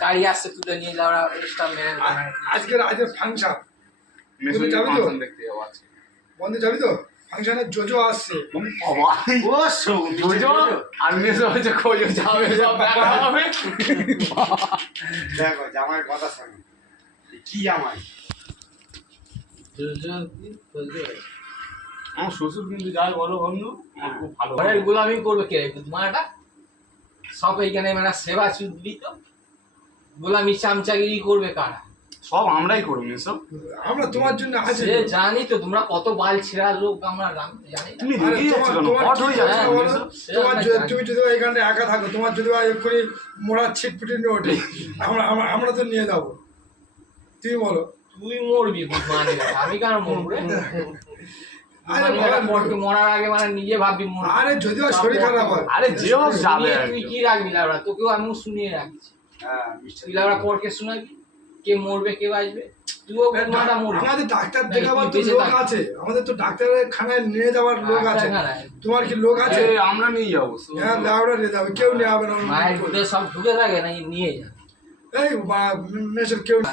গাড়ি আসছে তুলে নিয়ে যাওয়া স্টাফ মেরে আজকের ফাংশন বন্ধু যাবি তো দেখতে যাবো আজকে। বন্ধু যাবি তো ফাংশনে জোজো আসছে আর মেসো হচ্ছে খোঁজো যাবে সব দেখা হবে। দেখো জামাই কথা শোনো কি জামাই আমার শ্বশুর কিন্তু যাই বলো বন্ধু আমার খুব ভালো ঘরের গোলামি করবে কে মাটা সব এইখানে মানে সেবা চুদ্রি তো গোলামি চামচাগিরি করবে কারা? সব আমরাই করবো এসব। আমরা তোমার জন্য আছি সে জানি তো তোমরা কত বাল ছেঁড়া লোক আমরা জানি না। তুমি আরে রেগে যাচ্ছ কেন? তোমার হট হয়ে যাচ্ছে হ্যাঁ, কেন বলো? এসব? তুমি যদি এখানে একা থাকো তোমার যদি এক্ষুনি মোড়া ছিটফুটে নিয়ে ওঠে আমরা তো নিয়ে যাবো তুমি বলো তুই মরবি মানে আমি কেন মরবো রে? আরে বাবা, মরার আগে মানে নিজে ভাববি মরবি। আরে যদিও শরীর খারাপ হয় আরে যে হোক যাবে আর তুই কি। কি রাখবি লাউড়া? তোকেও আমিও শুনিয়ে রাখছি। হ্যাঁ মিষ্টি তুই লাউড়া পরকে শোনাবি কে মরবে কে বাঁচবে? তুইও মাথা মরবি। আমাদের ডাক্তার নাকি দেখাবার তুই তো বেঁচে লোক থাকবি? আছে আমাদের তো ডাক্তারের খানায় নিয়ে যাওয়ার লোক আছে ডাক্তারখানায়। তোমার কি লোক আছে এই, আমরা নিয়ে যাবো। হ্যাঁ লাউড়া নিয়ে যাবে কেউ নিয়ে যাবে না মায়ের দুধে সব ঢুকে থাকে নাকি নিয়ে যা। এই মেসের কেউ না